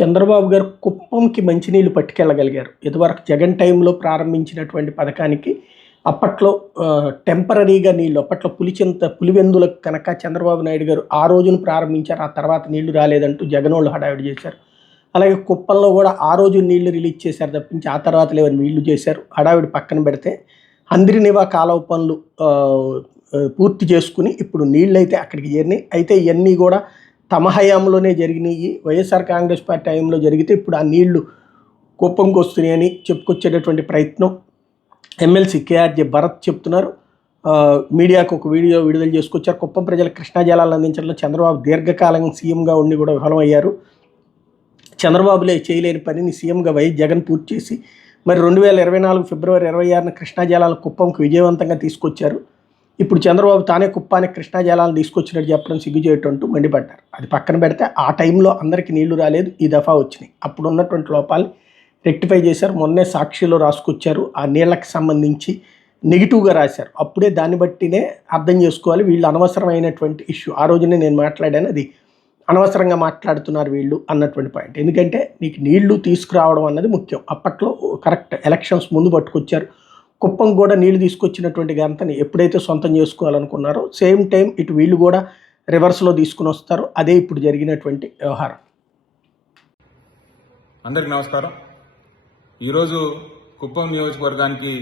చంద్రబాబు గారు కుప్పంకి మంచినీళ్లు పట్టుకెళ్ళగలిగారు. ఇదివరకు జగన్ టైంలో ప్రారంభించినటువంటి పథకానికి అప్పట్లో టెంపరరీగా నీళ్లు అప్పట్లో పులివెందులకు కనుక చంద్రబాబు నాయుడు గారు ఆ రోజున ప్రారంభించారు. ఆ తర్వాత నీళ్లు రాలేదంటూ జగనోళ్ళు హడావిడి చేశారు. అలాగే కుప్పంలో కూడా ఆ రోజు నీళ్లు రిలీజ్ చేశారు తప్పించి ఆ తర్వాత లేవని వీళ్ళు చేశారు. హడావిడి పక్కన పెడితే హంద్రినివా కాలువ పనులు పూర్తి చేసుకుని ఇప్పుడు నీళ్ళైతే అక్కడికి చేరినాయి. అయితే ఇవన్నీ కూడా తమ హయాంలోనే జరిగినాయి. వైఎస్ఆర్ కాంగ్రెస్ పార్టీ హయాంలో జరిగితే ఇప్పుడు ఆ నీళ్లు కుప్పంకి వస్తున్నాయని చెప్పుకొచ్చేటటువంటి ప్రయత్నం ఎమ్మెల్సీ కేఆర్జే భరత్ చెప్తున్నారు. మీడియాకు ఒక వీడియో విడుదల చేసుకొచ్చారు. కుప్పం ప్రజలకు కృష్ణా జలాలను అందించడంలో చంద్రబాబు దీర్ఘకాలం సీఎంగా ఉండి కూడా విఫలమయ్యారు. చంద్రబాబులే చేయలేని పనిని సీఎంగా వైఎస్ జగన్ పూర్తి చేసి మరి 2024 ఫిబ్రవరి 26న కృష్ణా జలాలను కుప్పంకు విజయవంతంగా తీసుకొచ్చారు. ఇప్పుడు చంద్రబాబు తానే కుప్పానికి కృష్ణా జలాలను తీసుకొచ్చినట్టు చెప్పడం సిగ్గుచేయటం అంటూ మండిపడ్డారు. అది పక్కన పెడితే ఆ టైంలో అందరికీ నీళ్లు రాలేదు, ఈ దఫా వచ్చినాయి. అప్పుడు ఉన్నటువంటి లోపాలు రెక్టిఫై చేశారు. మొన్నే సాక్షిలో రాసుకొచ్చారు. ఆ నీళ్లకు సంబంధించి నెగిటివ్గా రాశారు. అప్పుడే దాన్ని బట్టినే అర్థం చేసుకోవాలి వీళ్ళు అనవసరమైనటువంటి ఇష్యూ. ఆ రోజునే నేను మాట్లాడాను, అది అనవసరంగా మాట్లాడుతున్నారు వీళ్ళు అన్నటువంటి పాయింట్. ఎందుకంటే నీకు నీళ్లు తీసుకురావడం అన్నది ముఖ్యం. అప్పట్లో కరెక్ట్ ఎలక్షన్స్ ముందు పట్టుకొచ్చారు. కుప్పం కూడా నీళ్లు తీసుకొచ్చినటువంటి గంతని ఎప్పుడైతే సొంతం చేసుకోవాలనుకున్నారో సేమ్ టైం ఇటు వీళ్ళు కూడా రివర్స్లో తీసుకుని వస్తారు. అదే ఇప్పుడు జరిగినటువంటి వ్యవహారం. అందరికి నమస్కారం. ఈరోజు కుప్పం నియోజకవర్గానికి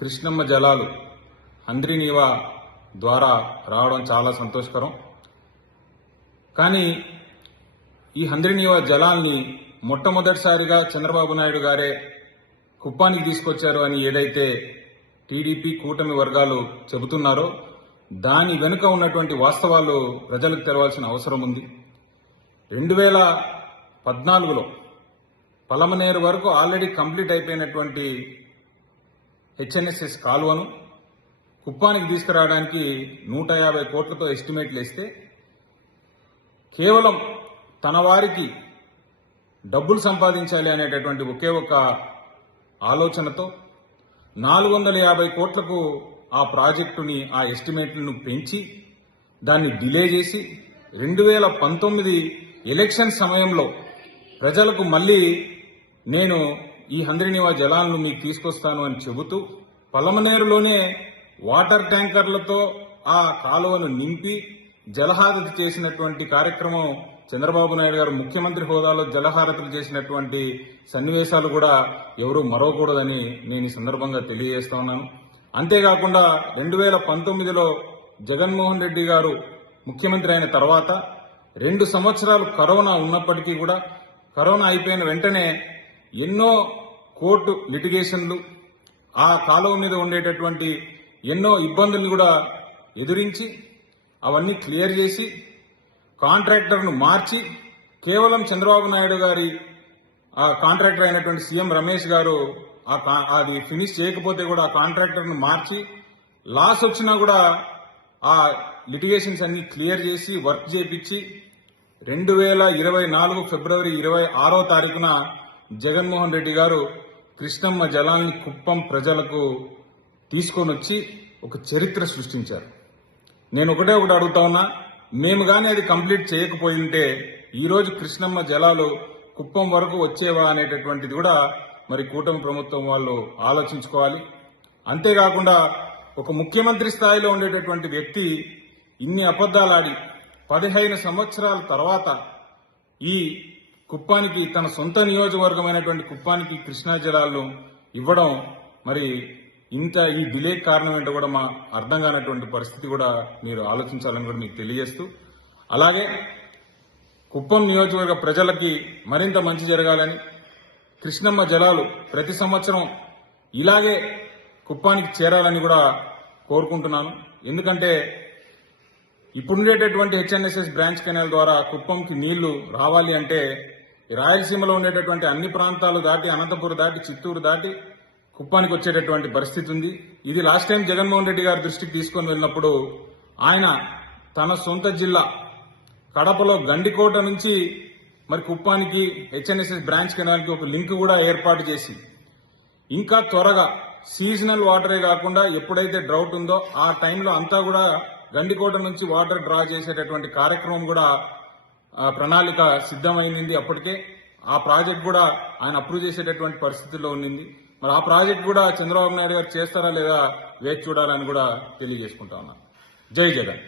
కృష్ణమ్మ జలాలు హంద్రినీవా ద్వారా రావడం చాలా సంతోషకరం. కానీ ఈ హంద్రినీవా జలాల్ని మొట్టమొదటిసారిగా చంద్రబాబు నాయుడు గారే కుప్పానికి తీసుకొచ్చారు అని ఏదైతే టీడీపీ కూటమి వర్గాలు చెబుతున్నారో దాని వెనుక ఉన్నటువంటి వాస్తవాలు ప్రజలకు తెలవాల్సిన అవసరం ఉంది. 2014లో పలమనేరు వరకు ఆల్రెడీ కంప్లీట్ అయిపోయినటువంటి హెచ్ఎన్ఎస్ఎస్ కాలువను కుప్పానికి తీసుకురావడానికి 150 కోట్లతో ఎస్టిమేట్లు వేస్తే కేవలం తన వారికి డబ్బులు సంపాదించాలి అనేటటువంటి ఒకే ఒక ఆలోచనతో 450 కోట్లకు ఆ ప్రాజెక్టుని ఆ ఎస్టిమేట్లను పెంచి దాన్ని డిలే చేసి 2019 ఎలక్షన్ సమయంలో ప్రజలకు మళ్ళీ నేను ఈ హంద్రినీవా జలాలను మీకు తీసుకొస్తాను అని చెబుతూ పలమనేరులోనే వాటర్ ట్యాంకర్లతో ఆ కాలువను నింపి జలహారతి చేసినటువంటి కార్యక్రమం చంద్రబాబు నాయుడు గారు ముఖ్యమంత్రి హోదాలో జలహారతులు చేసినటువంటి సన్నివేశాలు కూడా ఎవరూ మరవకూడదని నేను ఈ సందర్భంగా తెలియజేస్తా ఉన్నాను. అంతేకాకుండా 2019లో జగన్మోహన్ రెడ్డి గారు ముఖ్యమంత్రి అయిన తర్వాత 2 సంవత్సరాలు కరోనా ఉన్నప్పటికీ కూడా కరోనా అయిపోయిన వెంటనే ఎన్నో కోర్టు లిటిగేషన్లు ఆ కాలువ మీద ఉండేటటువంటి ఎన్నో ఇబ్బందులు కూడా ఎదురించి అవన్నీ క్లియర్ చేసి కాంట్రాక్టర్ను మార్చి కేవలం చంద్రబాబు నాయుడు గారి ఆ కాంట్రాక్టర్ అయినటువంటి సీఎం రమేష్ గారు అది ఫినిష్ చేయకపోతే కూడా ఆ కాంట్రాక్టర్ను మార్చి లాస్ వచ్చినా కూడా ఆ లిటిగేషన్స్ అన్ని క్లియర్ చేసి వర్క్ చేయించి 2024 ఫిబ్రవరి 26వ తారీఖున జగన్మోహన్ రెడ్డి గారు కృష్ణమ్మ జలాల్ని కుప్పం ప్రజలకు తీసుకొని వచ్చి ఒక చరిత్ర సృష్టించారు. నేను ఒకటే అడుగుతా ఉన్నా, మేము కానీ అది కంప్లీట్ చేయకపోయి ఉంటే ఈరోజు కృష్ణమ్మ జలాలు కుప్పం వరకు వచ్చేవా అనేటటువంటిది కూడా మరి కూటమి ప్రభుత్వం వాళ్ళు ఆలోచించుకోవాలి. అంతేకాకుండా ఒక ముఖ్యమంత్రి స్థాయిలో ఉండేటటువంటి వ్యక్తి ఇన్ని అబద్దాలాడి 15 సంవత్సరాల తర్వాత ఈ కుప్పానికి తన సొంత నియోజకవర్గమైనటువంటి కుప్పానికి కృష్ణా జలాలను ఇవ్వడం మరి ఇంత ఈ డిలే కారణం ఏంటో కూడా మా అర్థం కానటువంటి పరిస్థితి కూడా మీరు ఆలోచించాలని కూడా మీకు తెలియజేస్తూ, అలాగే కుప్పం నియోజకవర్గ ప్రజలకి మరింత మంచి జరగాలని కృష్ణమ్మ జలాలు ప్రతి సంవత్సరం ఇలాగే కుప్పానికి చేరాలని కూడా కోరుకుంటున్నాను. ఎందుకంటే ఇప్పుడుండేటటువంటి హెచ్ఎన్ఎస్ఎస్ బ్రాంచ్ కెనాల్ ద్వారా కుప్పంకి నీళ్లు రావాలి అంటే రాయలసీమలో ఉండేటటువంటి అన్ని ప్రాంతాలు దాటి అనంతపురం దాటి చిత్తూరు దాటి కుప్పానికి వచ్చేటటువంటి పరిస్థితి ఉంది. ఇది లాస్ట్ టైం జగన్మోహన్ రెడ్డి గారి దృష్టికి తీసుకొని వెళ్ళినప్పుడు ఆయన తన సొంత జిల్లా కడపలో గండికోట నుంచి మరి కుప్పానికి హెచ్ఎన్ఎస్ఎస్ బ్రాంచ్ కెనాల్కి ఒక లింక్ కూడా ఏర్పాటు చేసి ఇంకా త్వరగా సీజనల్ వాటరే కాకుండా ఎప్పుడైతే డ్రౌట్ ఉందో ఆ టైంలో అంతా కూడా గండికోట నుంచి వాటర్ డ్రా చేసేటటువంటి కార్యక్రమం కూడా ప్రణాళిక సిద్ధమైంది. అప్పటికే ఆ ప్రాజెక్ట్ కూడా ఆయన అప్రూవ్ చేసేటటువంటి పరిస్థితుల్లో ఉండింది. మరి ఆ ప్రాజెక్ట్ కూడా చంద్రబాబు నాయుడు గారు చేస్తారా లేదా వేచి చూడాలని కూడా తెలియజేసుకుంటా ఉన్నాను. జై జగన్.